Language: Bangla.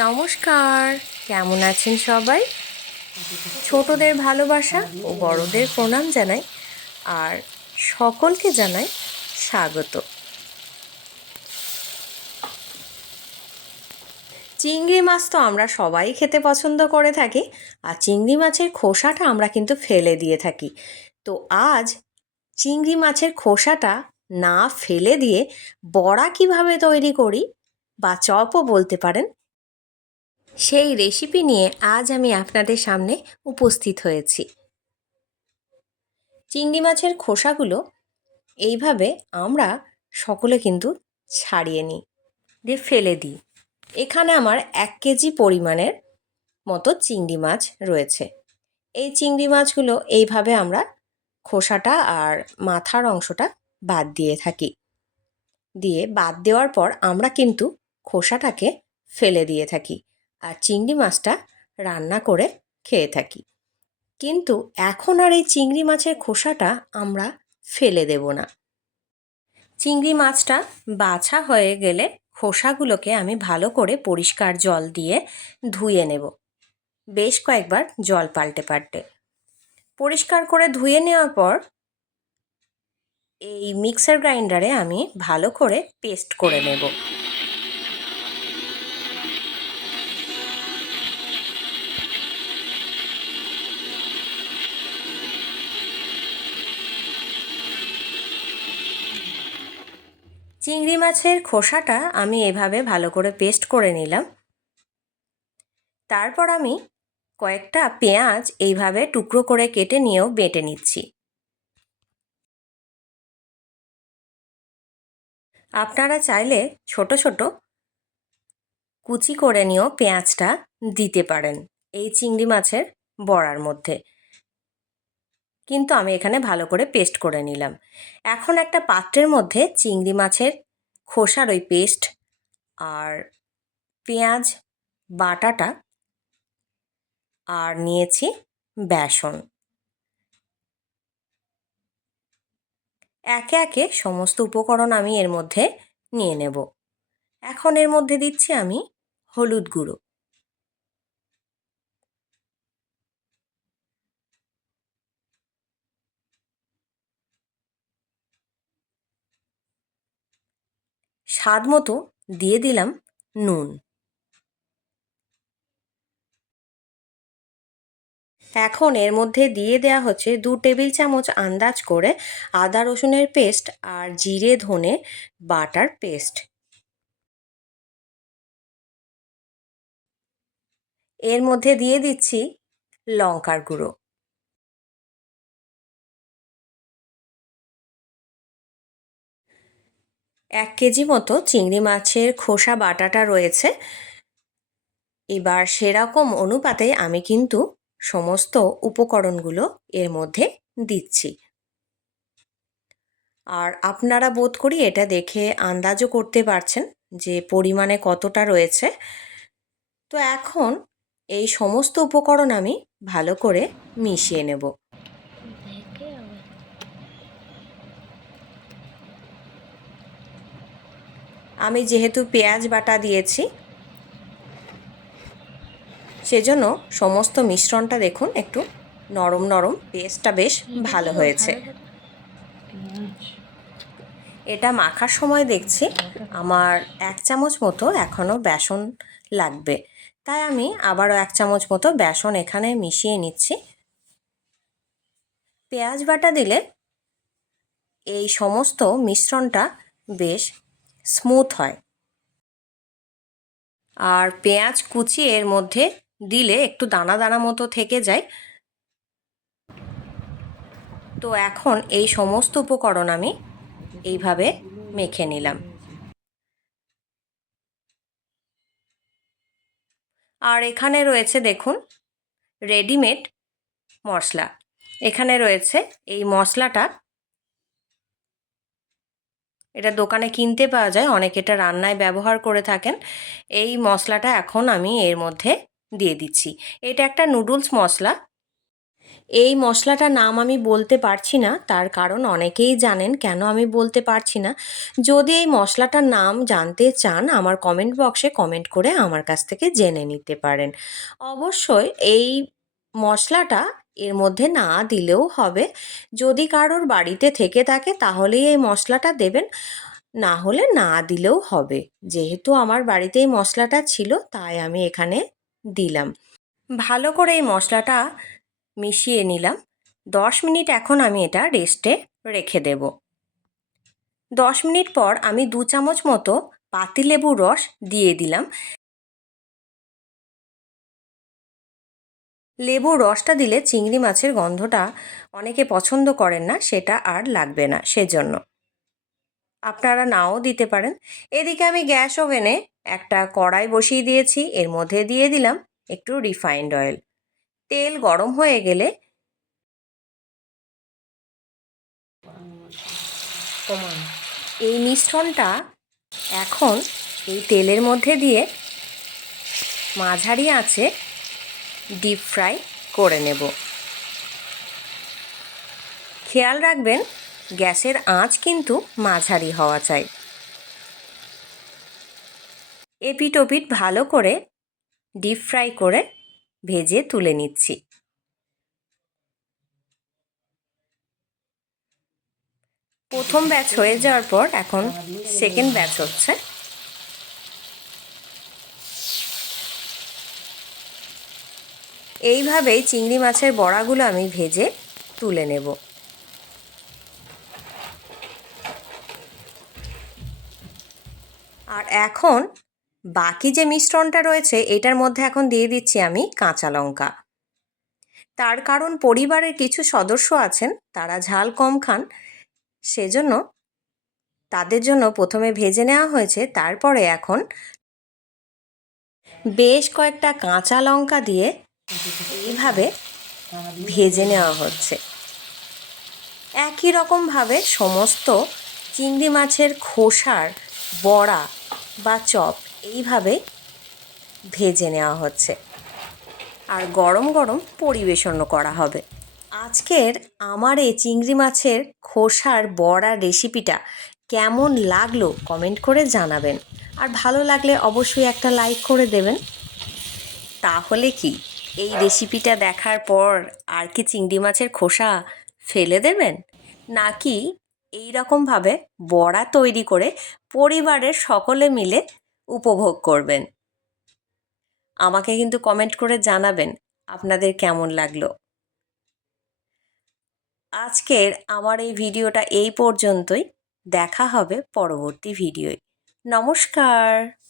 নমস্কার। কেমন আছেন সবাই? ছোটদের ভালোবাসা ও বড়দের প্রণাম জানাই, আর সকলকে জানাই স্বাগত। চিংড়ি মাছ তো আমরা সবাই খেতে পছন্দ করে থাকি, আর চিংড়ি মাছের খোসাটা আমরা কিন্তু ফেলে দিয়ে থাকি। তো আজ চিংড়ি মাছের খোসাটা না ফেলে দিয়ে বড়া কীভাবে তৈরি করি বা চপও বলতে পারেন সেই রেসিপি নিয়ে আজ আমি আপনাদের সামনে উপস্থিত হয়েছি। চিংড়ি মাছের খোসাগুলো এইভাবে আমরা সকলে কিন্তু ছাড়িয়ে নিই, দিয়ে ফেলে দিই। এখানে আমার এক কেজি পরিমাণের মতো চিংড়ি মাছ রয়েছে। এই চিংড়ি মাছগুলো এইভাবে আমরা খোসাটা আর মাথার অংশটা বাদ দিয়ে থাকি। দিয়ে বাদ দেওয়ার পর আমরা কিন্তু খোসাটাকে ফেলে দিয়ে থাকি। আর চিংড়ি মাছটা রান্না করে খেয়ে থাকি। কিন্তু এখন আর এই চিংড়ি মাছের খোসাটা আমরা ফেলে দেব না। চিংড়ি মাছটা বাছা হয়ে গেলে খোসাগুলোকে আমি ভালো করে পরিষ্কার জল দিয়ে ধুয়ে নেব। বেশ কয়েকবার জল পাল্টে পাল্টে। পরিষ্কার করে ধুয়ে নেওয়ার পর এই মিক্সার গ্রাইন্ডারে আমি ভালো করে পেস্ট করে নেব। চিংড়ি মাছের খোসাটা আমি এভাবে ভালো করে পেস্ট করে নিলাম। তারপর আমি কয়েকটা পেঁয়াজ এইভাবে টুকরো করে কেটে নিয়েও বেটে নিচ্ছি। আপনারা চাইলে ছোট ছোট কুচি করে নিয়েও পেঁয়াজটা দিতে পারেন এই চিংড়ি মাছের বড়ার মধ্যে। কিন্তু আমি এখানে ভালো করে পেস্ট করে নিলাম। এখন একটা পাত্রের মধ্যে চিংড়ি মাছের খোসার ওই পেস্ট আর পেঁয়াজ, বাটাটা আর নিয়েছি বেসন। একে একে সমস্ত উপকরণ আমি এর মধ্যে নিয়ে নেব। এখন এর মধ্যে দিচ্ছি আমি হলুদ গুঁড়ো। স্বাদ মতো দিয়ে দিলাম নুন। এখন এর মধ্যে দিয়ে দেওয়া হচ্ছে দু টেবিল চামচ আন্দাজ করে আদা রসুনের পেস্ট আর জিরে ধনে বাটার পেস্ট। এর মধ্যে দিয়ে দিচ্ছি লঙ্কার গুঁড়ো। এক কেজি মতো চিংড়ি মাছের খোসা বাটাটা রয়েছে। এবার সেরকম অনুপাতে আমি কিন্তু সমস্ত উপকরণগুলো এর মধ্যে দিচ্ছি। আর আপনারা বোধ করি এটা দেখে আন্দাজও করতে পারছেন যে পরিমাণে কতটা রয়েছে। তো এখন এই সমস্ত উপকরণ আমি ভালো করে মিশিয়ে নেব। আমি যেহেতু পেঁয়াজ বাটা দিয়েছি সেজন্য সমস্ত মিশ্রণটা দেখুন একটু নরম নরম পেস্টটা বেশ ভালো হয়েছে। এটা মাখার সময় দেখছি আমার এক চামচ মতো এখনও বেসন লাগবে। তাই আমি আবারও এক চামচ মতো বেসন এখানে মিশিয়ে নিচ্ছি। পেঁয়াজ বাটা দিলে এই সমস্ত মিশ্রণটা বেশ স্মুথ হয়। আর পেঁয়াজ কুচি এর মধ্যে দিলে একটু দানা দানা মতো থেকে যায়। তো এখন এই সমস্ত উপকরণ আমি এইভাবে মেখে নিলাম। আর এখানে রয়েছে দেখুন, রেডিমেড মশলা। এখানে রয়েছে এই মশলাটা এটা দোকানে কিনতে পাওয়া যায়, অনেকে এটা রান্নায় ব্যবহার করে থাকেন। এই মশলাটা এখন আমি এর মধ্যে দিয়ে দিচ্ছি। এটা একটা নুডলস মশলা। এই মশলাটার নাম আমি বলতে পারছি না, তার কারণ অনেকেই জানেন, কেন আমি বলতে পারছি না। যদি এই মশলাটার নাম জানতে চান, আমার কমেন্ট বক্সে কমেন্ট করে আমার কাছ থেকে জেনে নিতে পারেন। অবশ্যই এই মশলাটা এর মধ্যে না দিলেও হবে। যদি কারোর বাড়িতে থেকে থাকে তাহলেই এই মশলাটা দেবেন, না হলে না দিলেও হবে। যেহেতু আমার বাড়িতে এই মশলাটা ছিল, তাই আমি এখানে দিলাম। ভালো করে এই মশলাটা মিশিয়ে নিলাম। দশ মিনিট এখন আমি এটা রেস্টে রেখে দেব। দশ মিনিট পর আমি দু চামচ মতো পাতিলেবুর রস দিয়ে দিলাম। লেবুর রসটা দিলে চিংড়ি মাছের গন্ধটা অনেকে পছন্দ করেন না, সেটা আর লাগবে না, সেজন্য। আপনারা নাও দিতে পারেন। এদিকে আমি গ্যাস ওভেনে একটা কড়াই বসিয়ে দিয়েছি, এর মধ্যে দিয়ে দিলাম একটু রিফাইন্ড অয়েল। তেল গরম হয়ে গেলে এই মিশ্রণটা এখন এই তেলের মধ্যে দিয়ে মাঝারি আঁচে ডিপ ফ্রাই করে নেব। খেয়াল রাখবেন, গ্যাসের আঁচ কিন্তু মাঝারি হওয়া চাই। এপিট ওপিট ভালো করে ডিপ ফ্রাই করে ভেজে তুলে নিচ্ছি। প্রথম ব্যাচ হয়ে যাওয়ার পর এখন সেকেন্ড ব্যাচ হচ্ছে। এইভাবেই চিংড়ি মাছের বড়াগুলো আমি ভেজে তুলে নেব। আর এখন বাকি যে মিশ্রণটা রয়েছে, এটার মধ্যে এখন দিয়ে দিচ্ছি আমি কাঁচা লঙ্কা। তার কারণ পরিবারের কিছু সদস্য আছেন, তারা ঝাল কম খান, সেজন্য তাদের জন্য প্রথমে ভেজে নেওয়া হয়েছে, তারপরে এখন বেশ কয়েকটা কাঁচা লঙ্কা দিয়ে এইভাবে ভেজে নেওয়া হচ্ছে। একই রকমভাবে সমস্ত চিংড়ি মাছের খোসার বড়া বা চপ এইভাবে ভেজে নেওয়া হচ্ছে। আর গরম গরম পরিবেশনও করা হবে। আজকের আমার এই চিংড়ি মাছের খোসার বড়া রেসিপিটা কেমন লাগল কমেন্ট করে জানাবেন। আর ভালো লাগলে অবশ্যই একটা লাইক করে দেবেন। তাহলে কি? এই রেসিপিটা দেখার পর আর কি চিংড়ি মাছের খোসা ফেলে দেবেন? নাকি এই রকমভাবে বড়া তৈরি করে পরিবারের সকলে মিলে উপভোগ করবেন? আমাকে কিন্তু কমেন্ট করে জানাবেন আপনাদের কেমন লাগল? আজকের আমার এই ভিডিওটা এই পর্যন্তই। দেখা হবে পরবর্তী ভিডিওয়। নমস্কার!